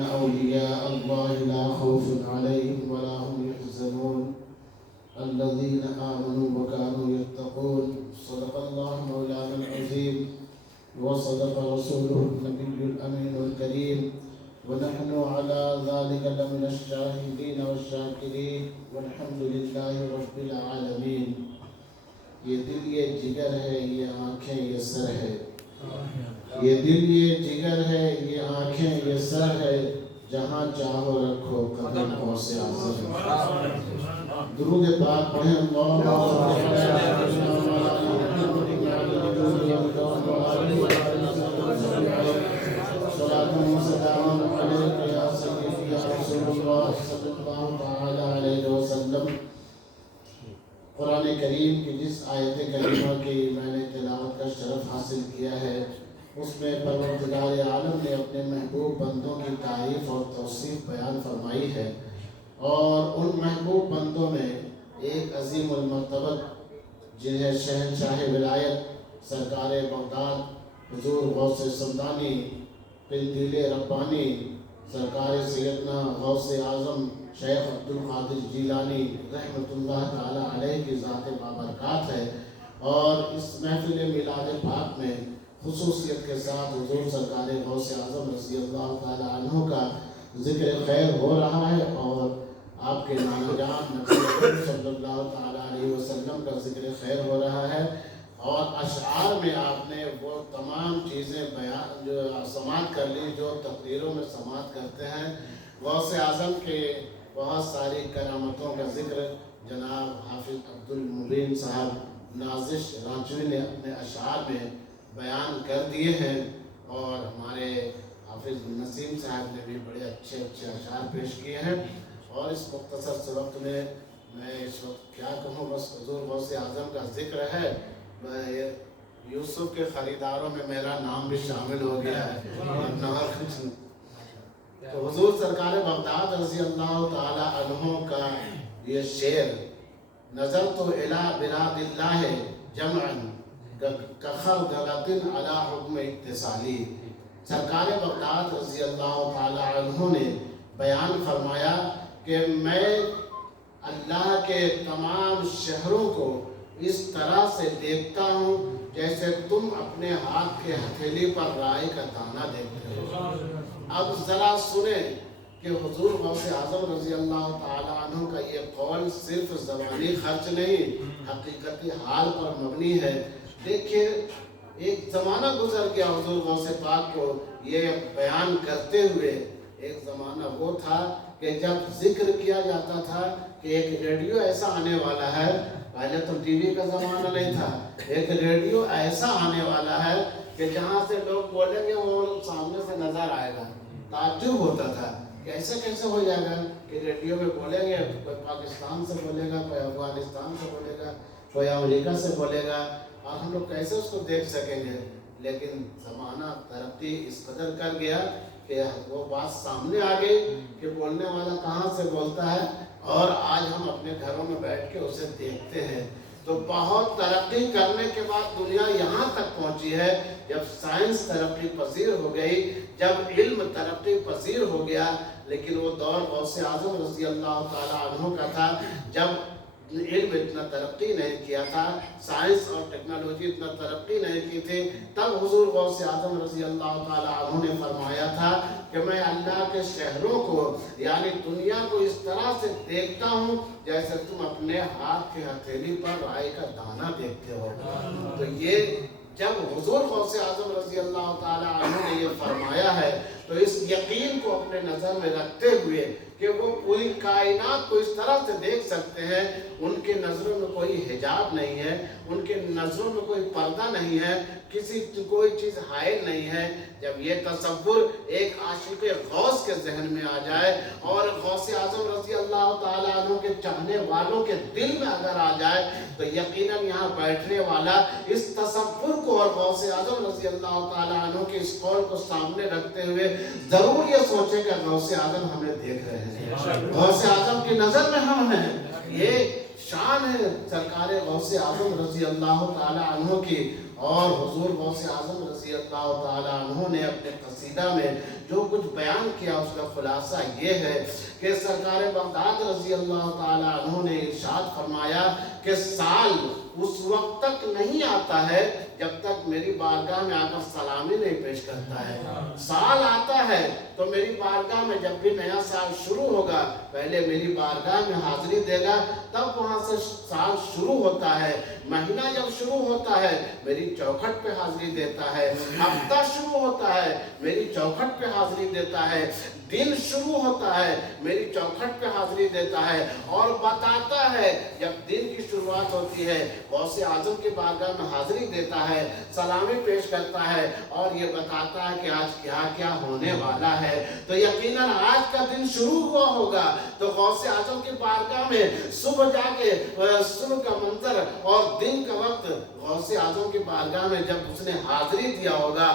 إن أولياء الله لا خوف عليهم ولا هم يحزنون الذين آمنوا وكانوا يتقون صدق الله مولانا العظيم وصدق رسوله النبي الأمين الكريم ونحن على ذلك لمن الشاهدين والشاكرين والحمد لله رب العالمين. یہ دل یہ جگر ہے، یہ آنکھیں یہ سر ہے. یہ دل یہ جگر ہے، یہ آنکھیں یہ سر ہے، جہاں چاہو رکھو قدم غوث اعظم. درود پاک پڑھیں. قرآن کریم کی جس آیت کریمہ کی میں نے تلاوت کا شرف حاصل کیا ہے، اس میں پروردگار عالم نے اپنے محبوب بندوں کی تعریف اور توصیف بیان فرمائی ہے، اور ان محبوب بندوں میں ایک عظیم المرتبت جنہیں شہنشاہ ولایت سرکار بغداد حضور غوث سمدانی قندیل ربانی سرکار سیدنا غوث اعظم شیخ عبدالقادر جیلانی رحمۃ اللہ تعالی علیہ کی ذات بابرکات ہے. اور اس محفل میلاد پاک میں خصوصیت کے ساتھ حضور سرکار غوث اعظم رضی اللہ تعالی عنہ کا ذکر خیر ہو رہا ہے، اور آپ کے نانا جان نبی صلی اللہ تعالی علیہ وسلم کا ذکر خیر ہو رہا ہے. اور اشعار میں آپ نے وہ تمام چیزیں بیان جو سماعت کر لی جو تقریروں میں سماعت کرتے ہیں. غوث اعظم کے بہت ساری کرامتوں کا ذکر جناب حافظ عبدالمبین صاحب نازش رانچوی نے اپنے اشعار میں بیان کر دیے ہیں، اور ہمارے حافظ نسیم صاحب نے بھی بڑے اچھے اشعار پیش کیے ہیں. اور اس مختصر سے وقت میں اس وقت کیا کہوں، بس حضور غوث اعظم کا ذکر ہے. یوسف کے خریداروں میں میرا نام بھی شامل ہو گیا ہے. تو حضور سرکار بغداد رضی اللہ تعالی عنہ کا یہ شعر، نظر تو الی بلاد اللہ جمعا کخردلۃ علی حکم اتصالی. سرکار بغداد رضی اللہ تعالی عنہ نے بیان فرمایا کہ میں اللہ کے تمام شہروں کو اس طرح سے دیکھتا ہوں جیسے تم اپنے ہاتھ کے ہتھیلی پر رائی کا دانہ دیکھتے ہو. اب ذرا سنیں کہ حضور غوث اعظم رضی اللہ تعالی عنہ کا یہ قول صرف زبانی خرچ نہیں، حقیقتی حال پر مبنی ہے. دیکھیے، ایک زمانہ گزر گیا حضور غوث پاک کو یہ بیان کرتے ہوئے. ایک زمانہ وہ تھا کہ جب ذکر کیا جاتا تھا کہ ایک ریڈیو ایسا آنے والا ہے، پہلے تو ٹی وی کا زمانہ نہیں تھا، ایک ریڈیو ایسا آنے والا ہے کہ جہاں سے لوگ بولیں گے وہ سامنے سے نظر آئے گا. تعجب ہوتا تھا کہ ایسے کیسے ہو جائے گا کہ ریڈیو میں بولیں گے، کوئی پاکستان سے بولے گا، کوئی افغانستان سے بولے گا، کوئی امریکہ سے بولے گا، اور ہم لوگ کیسے اس کو دیکھ سکیں گے. لیکن زمانہ ترقی اس قدر کر گیا کہ وہ بات سامنے آ گئی کہ بولنے والا کہاں سے بولتا ہے، اور آج ہم اپنے گھروں میں بیٹھ کے اسے دیکھتے ہیں. تو بہت ترقی کرنے کے بعد دنیا یہاں تک پہنچی ہے، جب سائنس ترقی پذیر ہو گئی، جب علم ترقی پذیر ہو گیا. لیکن وہ دور غوث اعظم رضی اللہ تعالی عنہ کا تھا جب علم اتنا ترقی نہیں کیا تھا، سائنس اور ٹیکنالوجی اتنا ترقی نہیں کی تھی. تب حضور غوث اعظم رضی اللہ تعالی عنہ نے فرمایا تھا کہ میں اللہ کے شہروں کو یعنی دنیا کو اس طرح سے دیکھتا ہوں جیسے تم اپنے ہاتھ کے ہتھیلی پر رائی کا دانہ دیکھتے ہو. تو یہ جب حضور غوث اعظم رضی اللہ تعالی عنہ نے یہ فرمایا ہے تو اس یقین کو اپنے نظر میں رکھتے ہوئے کہ وہ پوری کائنات کو اس طرح سے دیکھ سکتے ہیں، ان کے نظروں میں کوئی حجاب نہیں ہے، ان کے نظروں میں کوئی پردہ نہیں ہے، کوئی چیز حائل نہیں ہے. جب یہ تصور ایک عاشق غوث کے ذہن میں آ جائے اور غوث اعظم رضی اللہ تعالیٰ عنہ کے چاہنے والوں کے دل میں اگر آ جائے تو یقیناً یہاں بیٹھنے والا اس تصور کو اور غوث اعظم رضی اللہ تعالیٰ عنہ کے اس قول کو سامنے رکھتے ہوئے ضرور یہ سوچے کہ غوث اعظم ہمیں دیکھ رہے ہیں، غوث اعظم کی نظر میں ہم ہیں. یہ شان ہے سرکار غوث اعظم رضی اللہ تعالیٰ عنہ کی. اور حضور غوث اعظم رضی اللہ تعالیٰ عنہ نے اپنے قصیدہ میں جو کچھ بیان کیا اس کا خلاصہ یہ ہے کہ سرکار بغداد رضی اللہ تعالیٰ عنہ نے ارشاد فرمایا کہ سال اس وقت تک نہیں آتا ہے جب تک میری بارگاہ میں آ کر سلامی نہیں پیش کرتا ہے. سال آتا ہے تو میری بارگاہ میں جب بھی نیا سال شروع ہوگا پہلے میری بارگاہ میں حاضری دے گا، تب وہاں سے سال شروع ہوتا ہے. مہینہ جب شروع ہوتا ہے میری چوکھٹ پہ حاضری دیتا ہے، ہفتہ شروع ہوتا ہے میری چوکھٹ پہ حاضری دیتا ہے، دن شروع ہوتا ہے میری چوکھٹ پہ حاضری دیتا ہے، اور بتاتا ہے جب دن کی شروعات ہوتی ہے غوث اعظم کی بارگاہ میں حاضری دیتا ہے، سلامی پیش کرتا ہے اور یہ بتاتا ہے کہ آج کیا کیا ہونے والا ہے. تو یقیناً آج کا دن شروع ہوا ہوگا تو غوث اعظم کی بارگاہ میں صبح جا کے صبح کا منظر اور دن کا وقت غوث اعظم کی بارگاہ میں جب اس نے حاضری دیا ہوگا